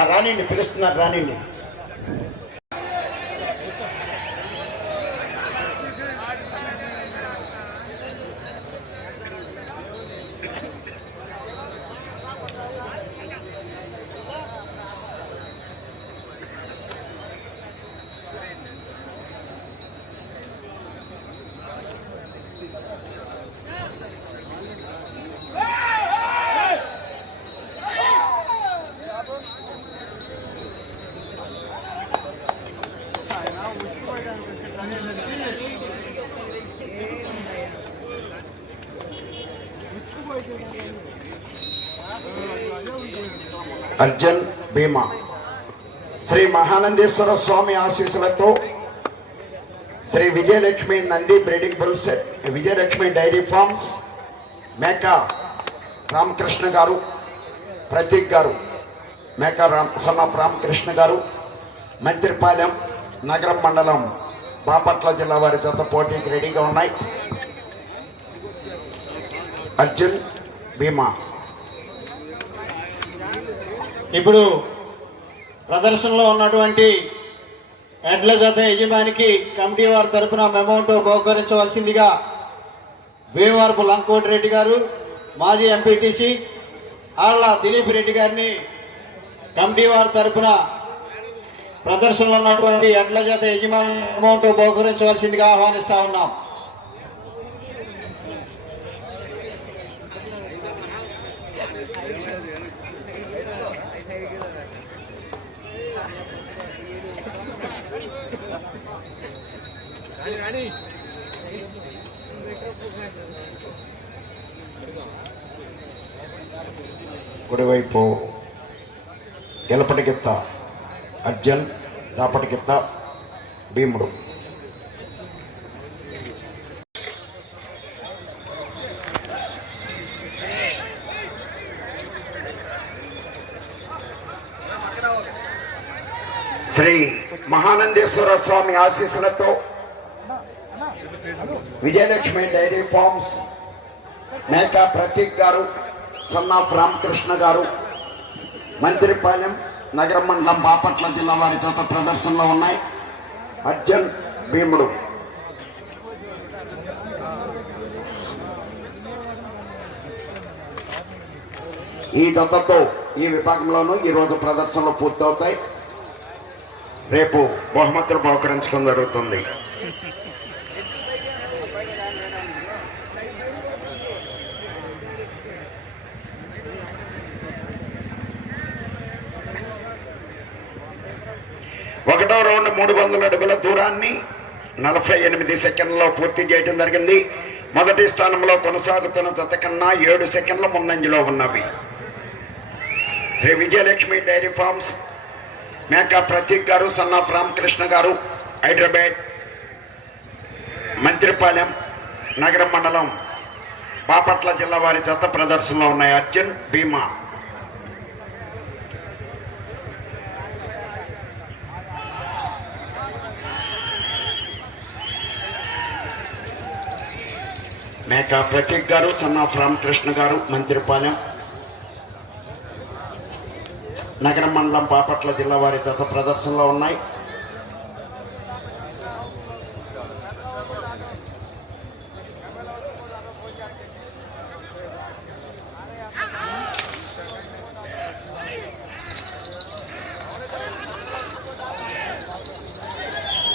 ఆ రానిండి పిలుస్తున్నారు రానిండి అర్జున్ భీమా. శ్రీ మహానందేశ్వర స్వామి ఆశీస్సులతో Shri Vijayalakshmi Nandi breeding bulls Vijayalakshmi dairy farms Meka Ramakrishna garu Prateek గారు మేక రామ్ సన్ రామకృష్ణ గారు మంత్రిపాలెం నగరం మండలం బాపట్ల జిల్లా వారి జత పోటీకి రెడీగా ఉన్నాయి. అర్జున్ భీమా. ఇప్పుడు ప్రదర్శనలో ఉన్నటువంటి ఎడ్ల జత యజమానికి కమిటీ వారి తరపున అమౌంట్ బహుకరించవలసిందిగా భీమవరపు లంకోటి రెడ్డి గారు మాజీ ఎంపీటీసీ ఆళ్ళ దిలీప్ రెడ్డి గారిని కమిటీ వారి తరపున ప్రదర్శనలో ఉన్నటువంటి ఎడ్ల జత యజమాని అమౌంట్ బహుకరించవలసిందిగా ఆహ్వానిస్తా ఉన్నాం. కుడివైపు ఎలపటిగిత్త అర్జున్ దాపటిగిత్త భీముడు. శ్రీ మహానందేశ్వర స్వామి ఆశీస్సులతో Vijayalakshmi dairy farms Meka Prateek garu son of Ramakrishna గారు మంత్రిపాలెం నగర మండలం బాపట్ల జిల్లా వారి చేత ప్రదర్శనలో ఉన్నాయి. అర్జున్ భీముడు. ఈ జతతో ఈ విభాగంలోనూ ఈ రోజు ప్రదర్శనలు పూర్తవుతాయి. రేపు బహుమతులు బహుకరించడం జరుగుతుంది ఒకటో రౌండ్ మూడు వందల అడుగుల దూరాన్ని నలభై ఎనిమిది సెకండ్లలో పూర్తి చేయడం జరిగింది. మొదటి స్థానంలో కొనసాగుతున్న జత కన్నా ఏడు సెకండ్ల ముందంజలో ఉన్నవి. Shri Vijayalakshmi dairy farms Meka Prateek garu son of Ramakrishna గారు హైదరాబాద్ మంత్రిపాలెం నగర మండలం బాపట్ల జిల్లా వారి జత ప్రదర్శనలో ఉన్నాయి. అర్జున్ భీమా. మేకా ప్రతీక్ గారు సన్ ఆఫ్ రామకృష్ణ గారు మంత్రిపాలెం. నగర మండలం బాపట్ల జిల్లా వారి జత ప్రదర్శనలో ఉన్నాయి.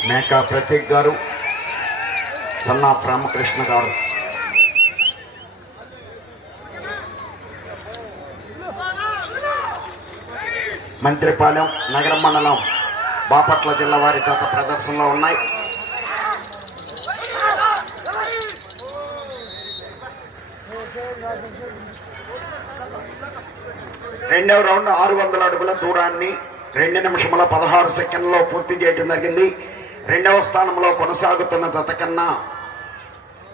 మేకా ప్రతీక్ గారు సన్ ఆఫ్ రామకృష్ణ గారు. మంత్రిపాలెం నగరం మండలం బాపట్ల జిల్లా వారి చేత ప్రదర్శనలో ఉన్నాయి. రెండవ రౌండ్ ఆరు వందల అడుగుల దూరాన్ని రెండు నిమిషముల పదహారు సెకండ్లో పూర్తి చేయడం జరిగింది. రెండవ స్థానంలో కొనసాగుతున్న జత కన్నా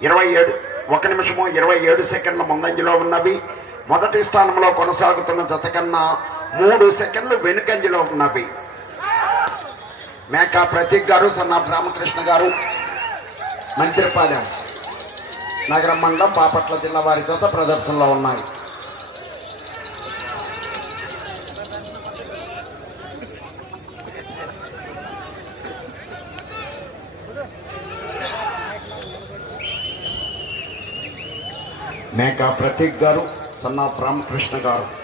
ఇరవై ఏడు ఒక నిమిషము ఇరవై ఏడు సెకండ్ల ముందంజలో ఉన్నవి. మొదటి స్థానంలో కొనసాగుతున్న జత కన్నా మూడు సెకండ్లు వెనుకంజలో ఉన్నవి. మేకా ప్రతీక్ గారు సన్నాఫ్ రామకృష్ణ గారు మంత్రిపాలెం నగరం మండలం బాపట్ల జిల్లా వారి చేత ప్రదర్శనలో ఉన్నాయి. మేకా ప్రతీక్ గారు సన్నాఫ్ రామకృష్ణ గారు.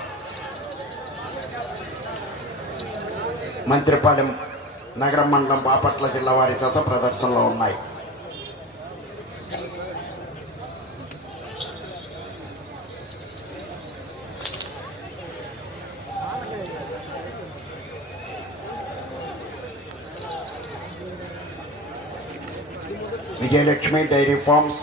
మంత్రిపాలెం నగర మండలం బాపట్ల జిల్లా వారి చేత ప్రదర్శనలో ఉన్నాయి. విజయలక్ష్మి డైరీ ఫార్మ్స్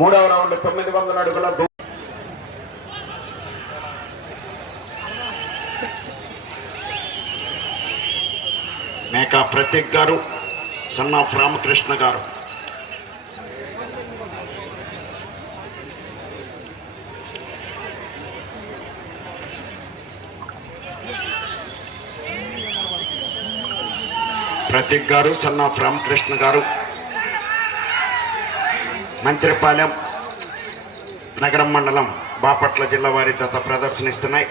మూడవ రౌండ్ తొమ్మిది వందల అడుగుల మేకా ప్రతీక్ గారు సన్ ఆఫ్ రామకృష్ణ గారు. ప్రతీక్ గారు సన్ ఆఫ్ రామకృష్ణ గారు. మంత్రిపాలెం నగరం మండలం బాపట్ల జిల్లా వారి జత ప్రదర్శనిస్తున్నాయి.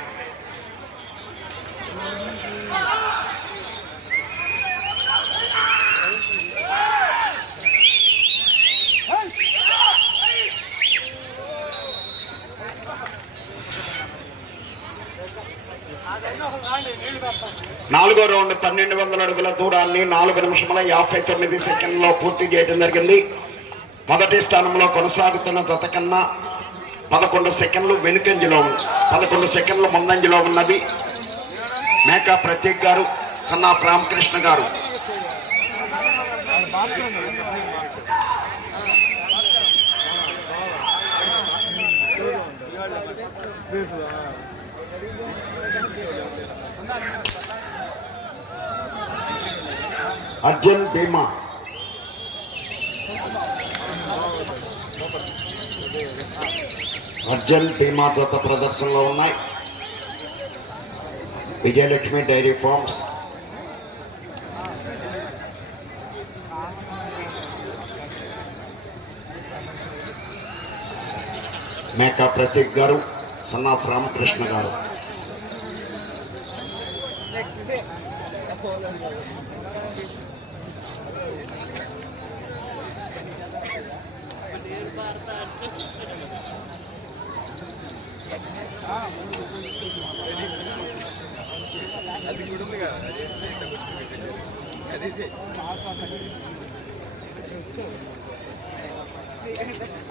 నాలుగో రౌండ్ పన్నెండు వందల అడుగుల దూరాన్ని నాలుగు నిమిషముల యాభై తొమ్మిది సెకండ్లో పూర్తి చేయడం జరిగింది. మొదటి స్థానంలో కొనసాగుతున్న జత కన్నా పదకొండు సెకండ్లు వెనుకంజలో ఉంది పదకొండు సెకండ్లు ముందంజలో ఉన్నవి మేకా ప్రతీక్ గారు సన్నా రామకృష్ణ గారు. అర్జున్ భీమా. అర్జున్ భీమా జత ప్రదర్శనలో ఉన్నాయి. Vijayalakshmi dairy farms. Meka Prateek garu son of Ramakrishna గారు.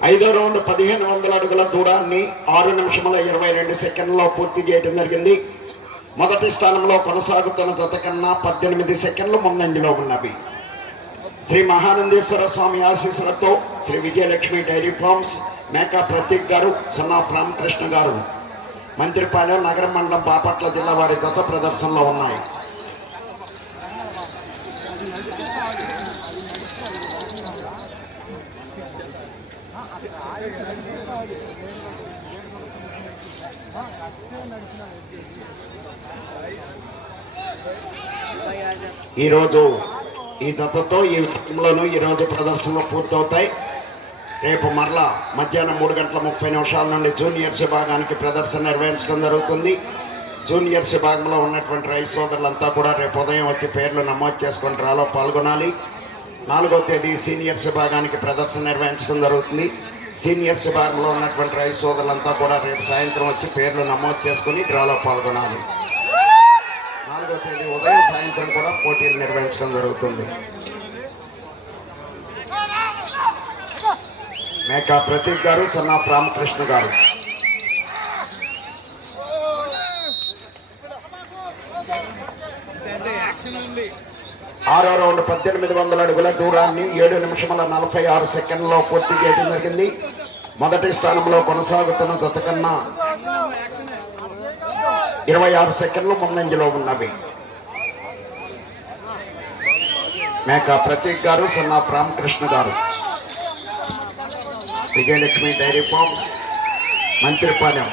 ఐదో రౌండ్ పదిహేను వందల అడుగుల దూరాన్ని ఆరు నిమిషముల ఇరవై రెండు సెకండ్లో పూర్తి చేయడం జరిగింది. మొదటి స్థానంలో కొనసాగుతున్న జత కన్నా పద్దెనిమిది సెకండ్లు ముందంజలో ఉన్నవి. శ్రీ మహానందేశ్వర స్వామి ఆశీస్సులతో Shri Vijayalakshmi dairy farms Meka Prateek garu son of Ramakrishna గారు మంత్రిపాలెం నగర మండలం బాపట్ల జిల్లా వారి జత ప్రదర్శనలో ఉన్నాయి. ఈరోజు ఈ జతతో ఈ ఈ ఈరోజు ప్రదర్శనలు పూర్తవుతాయి. రేపు మరలా మధ్యాహ్నం మూడు గంటల ముప్పై నిమిషాల నుండి జూనియర్స్ విభాగానికి ప్రదర్శన నిర్వహించడం జరుగుతుంది. జూనియర్స్ విభాగంలో ఉన్నటువంటి రైస్ సోదరులంతా కూడా రేపు ఉదయం వచ్చి పేర్లు నమోదు చేసుకొని రాలో పాల్గొనాలి. నాలుగో తేదీ సీనియర్స్ విభాగానికి ప్రదర్శన నిర్వహించడం జరుగుతుంది. సీనియర్స్ విభాగంలో ఉన్నటువంటి రైస్ సోదరులంతా కూడా రేపు సాయంత్రం వచ్చి పేర్లు నమోదు చేసుకుని డ్రాలో పాల్గొనాలి. నాలుగో తేదీ ఉదయం సాయంత్రం కూడా పోటీలు నిర్వహించడం జరుగుతుంది. మేకా ప్రతీక్ గారు సన్నా రామకృష్ణ గారు. ఆరో రౌండ్ పద్దెనిమిది వందల అడుగుల దూరాన్ని ఏడు నిమిషముల నలభై ఆరు సెకండ్లో పూర్తి చేయడం జరిగింది. మొదటి స్థానంలో కొనసాగుతున్న దతకన్నా ఇరవై ఆరు సెకండ్లు ముందంజలో ఉన్నవి. మేకా ప్రతీక్ గారు సన్నా రామకృష్ణ గారు. విజయలక్ష్మి డైరీ ఫార్మ్స్ మంత్రిపాలెం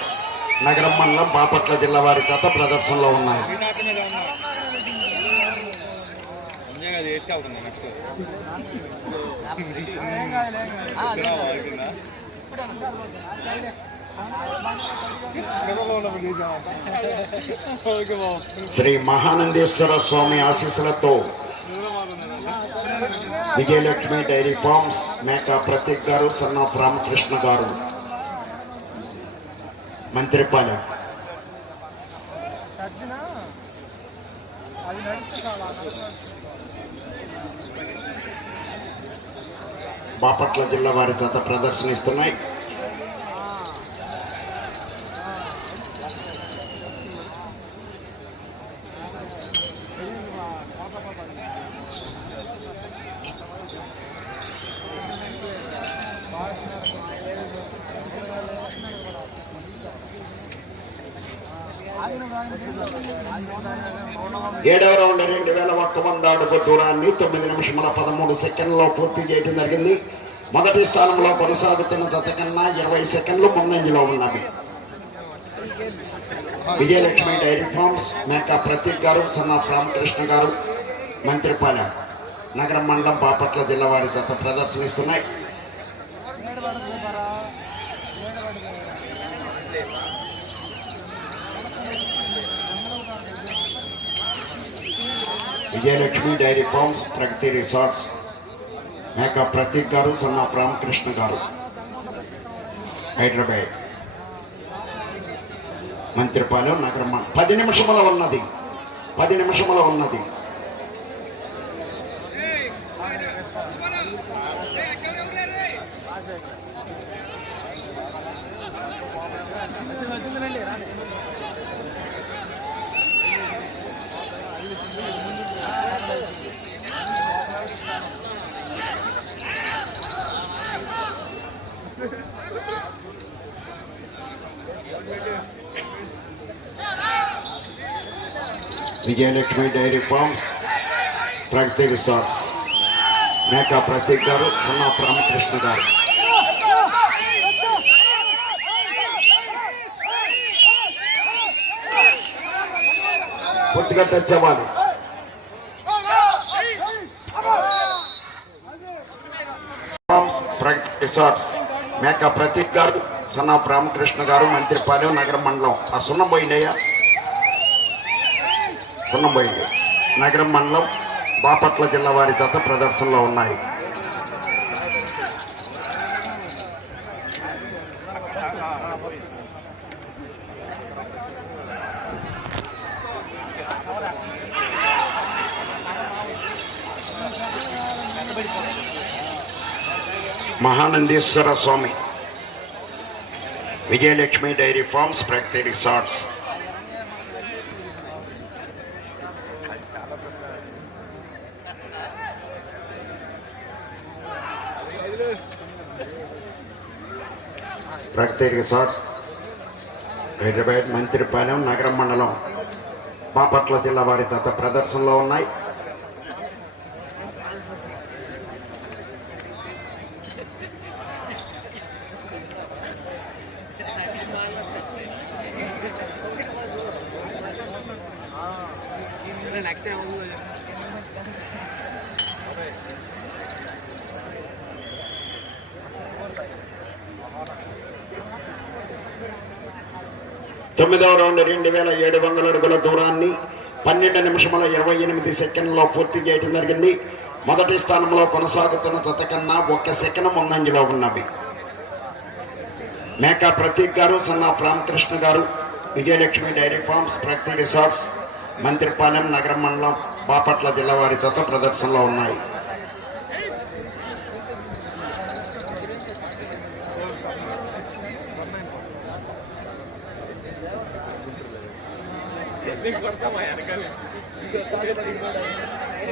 నగరం మండలం బాపట్ల జిల్లా వారి చేత ప్రదర్శనలో ఉన్నాయి. శ్రీ మహానందేశ్వర స్వామి ఆశీస్సులతో విజయలక్ష్మి డైరీ ఫార్మ్స్ మేక ప్రతీక్ గారు సన్ ఆఫ్ రామకృష్ణ గారు. మంత్రిపాలెం. బాపట్ల జిల్లా వారి జత ప్రదర్శనిస్తున్నాయి రౌండ్ రెండు వేల ఒక్క వంద అడుగు దూరాన్ని తొమ్మిది నిమిషముల పదమూడు సెకండ్లో పూర్తి చేయడం జరిగింది. మొదటి స్థానంలో కొనసాగుతున్న జత కన్నా ఇరవై సెకండ్లు ముందంజలో ఉన్నవి. విజయలక్ష్మి డైరీ ఫార్మ్స్ మేక ప్రతీక్ గారు సన్న రామకృష్ణ గారు మంత్రిపాలెం నగరం మండలం బాపట్ల జిల్లా వారి జత ప్రదర్శనిస్తున్నాయి. Vijayalakshmi dairy farms Pragathi resorts Meka Prateek garu సన్న రామకృష్ణ గారు. హైదరాబాద్. మంత్రిపాలెం నగరం పది నిమిషముల ఉన్నది. పది నిమిషముల ఉన్నది. Vijayalakshmi dairy farms Pragathi resorts Meka Prateek garu సున్నా రామకృష్ణ గారు. పూర్తిగా టచ్ అవ్వాలి ఫార్మ్స్ ప్రగతి రిసార్ట్స్ మేక ప్రతీక్ గారు సన్నా రామకృష్ణ గారు మంత్రిపాలెం నగరం మండలం. ఆ సున్నం పోయినాయా సున్నం పోయింది నగరం మండలం బాపట్ల జిల్లా వారి జత ప్రదర్శనలో ఉన్నాయి. Mahanandeshwara Swamy Vijayalakshmi dairy farms Pragathi resorts Pragathi resorts Hyderabad Mantripalem Nagaram మండలం బాపట్ల జిల్లా వారి చేత ప్రదర్శనలో ఉన్నాయి. నెక్స్ట్ టైం తొమ్మిదవ రౌండ్ రెండు వేల ఏడు వందల అడుగుల దూరాన్ని పన్నెండు నిమిషముల ఇరవై ఎనిమిది సెకండ్లో పూర్తి చేయడం జరిగింది. మొదటి స్థానంలో కొనసాగుతున్న జత కన్నా ఒక్క సెకండ్ ముందంజలో ఉన్నవి. మేకా ప్రతీక్ గారు సన్నా Ramakrishna garu Vijayalakshmi dairy farms Pragathi resorts Mantripalem Nagara మండలం బాపట్ల జిల్లా వారి జత ప్రదర్శనలో ఉన్నాయి.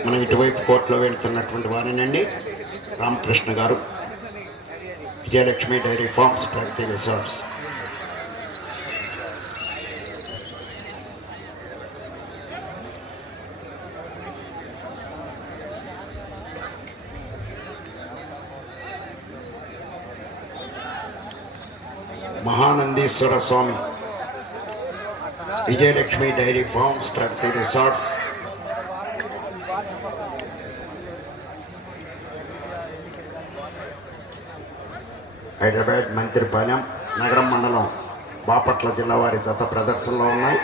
మనం ఇటువైపు కోర్టులో వెళ్తున్నటువంటి వారినండి Ramakrishna garu. Vijayalakshmi dairy farms Pragathi resorts. Mahanandeeshwara Swamy Vijayalakshmi dairy farms Pragathi resorts Hyderabad Mantripalem Nagaram మండలం బాపట్ల జిల్లా వారి జత ప్రదర్శనలో ఉన్నాయి.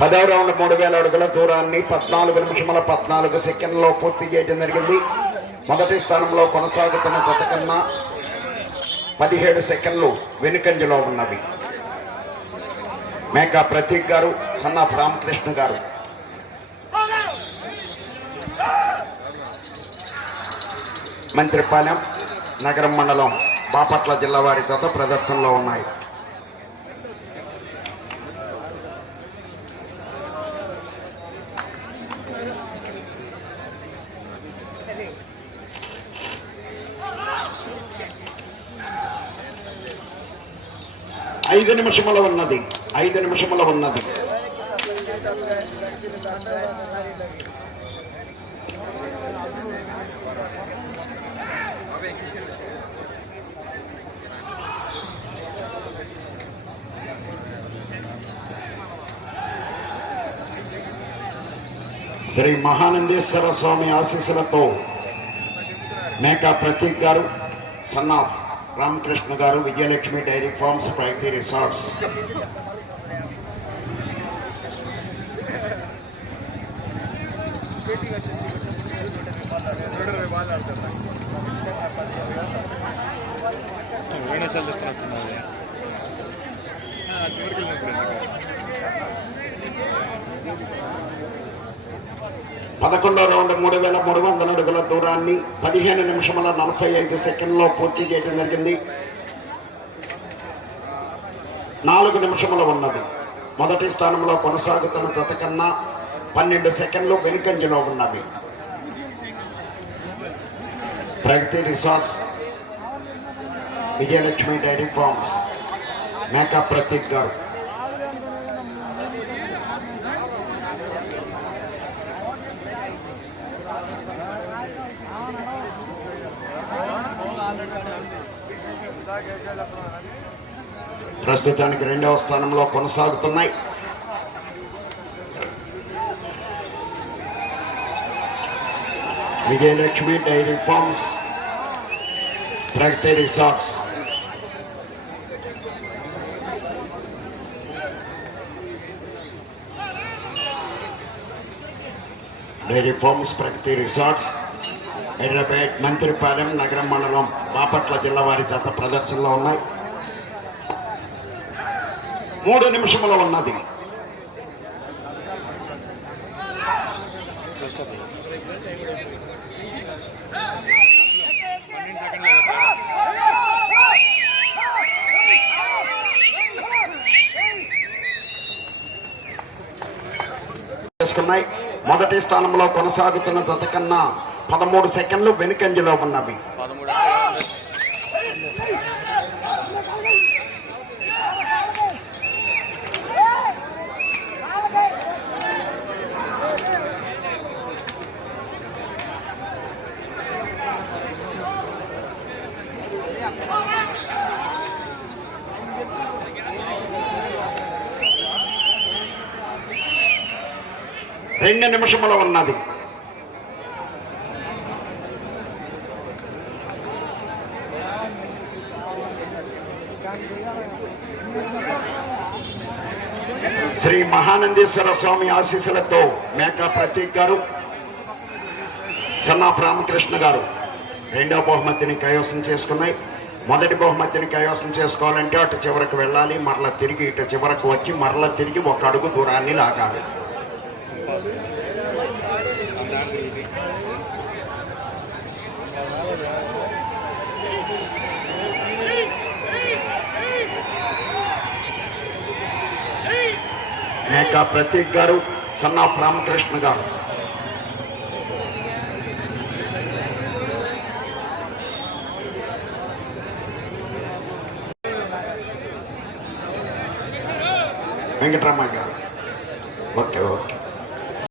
పదవ రౌండ్ మూడు వేల అడుగుల దూరాన్ని పద్నాలుగు నిమిషముల పద్నాలుగు సెకండ్లో పూర్తి చేయడం జరిగింది. మొదటి స్థానంలో కొనసాగుతున్న జత కన్నా పదిహేడు సెకండ్లు వెనుకంజలో ఉన్నవి. మేకా ప్రతీక్ గారు సన్నాఫ్ రామకృష్ణ గారు. మంత్రిపాలెం నగరం మండలం బాపట్ల జిల్లా వారి జత ప్రదర్శనలో ఉన్నాయి. ఐదు నిమిషముల ఉన్నది. ఐదు నిమిషముల ఉన్నది. శ్రీ మహానందేశ్వర స్వామి ఆశీస్సులతో Meka Prateek garu son of Ramakrishna garu Vijayalakshmi dairy farms private resorts. చివరికి పదకొండో రౌండ్ మూడు వేల మూడు వందల అడుగుల దూరాన్ని పదిహేను నిమిషముల నలభై ఐదు సెకండ్లో పూర్తి చేయడం జరిగింది. నాలుగు నిమిషముల ఉన్నది. మొదటి స్థానంలో కొనసాగుతున్న జత కన్నా పన్నెండు సెకండ్లు వెనుకంజలో ఉన్నవి. Pragathi resorts Vijayalakshmi dairy farms Meka Prateek garu. ప్రస్తుతానికి రెండవ స్థానంలో కొనసాగుతున్నాయి. Vijayalakshmi dairy farms Pragathi resorts. Dairy farms Pragathi resorts. Hyderabad Mantripalem Nagaram మండలం బాపట్ల జిల్లా వారి జత ప్రదర్శనలో ఉన్నాయి. మూడు నిమిషముల ఉన్నది. చేసుకున్నాయి. మొదటి స్థానంలో కొనసాగుతున్న జత కన్నా పదమూడు సెకండ్లు వెనుకంజలో ఉన్నవి. రెండు నిమిషముల ఉన్నది. శ్రీ మహానందేశ్వర స్వామి ఆశీస్సులతో మేకా ప్రతీక్ గారు సన్నాఫ్ రామకృష్ణ గారు రెండవ బహుమతిని కైవసం చేసుకున్నాయి. మొదటి బహుమతిని కైవసం చేసుకోవాలంటే అటు చివరకు వెళ్ళాలి మరలా తిరిగి ఇటు చివరకు వచ్చి మరలా తిరిగి ఒక అడుగు దూరాన్ని లాగాలి. మేకా ప్రతీక్ గారు సన్నాఫ్ రామకృష్ణ గారు. వెంకటరామయ్య గారు. Okay okay.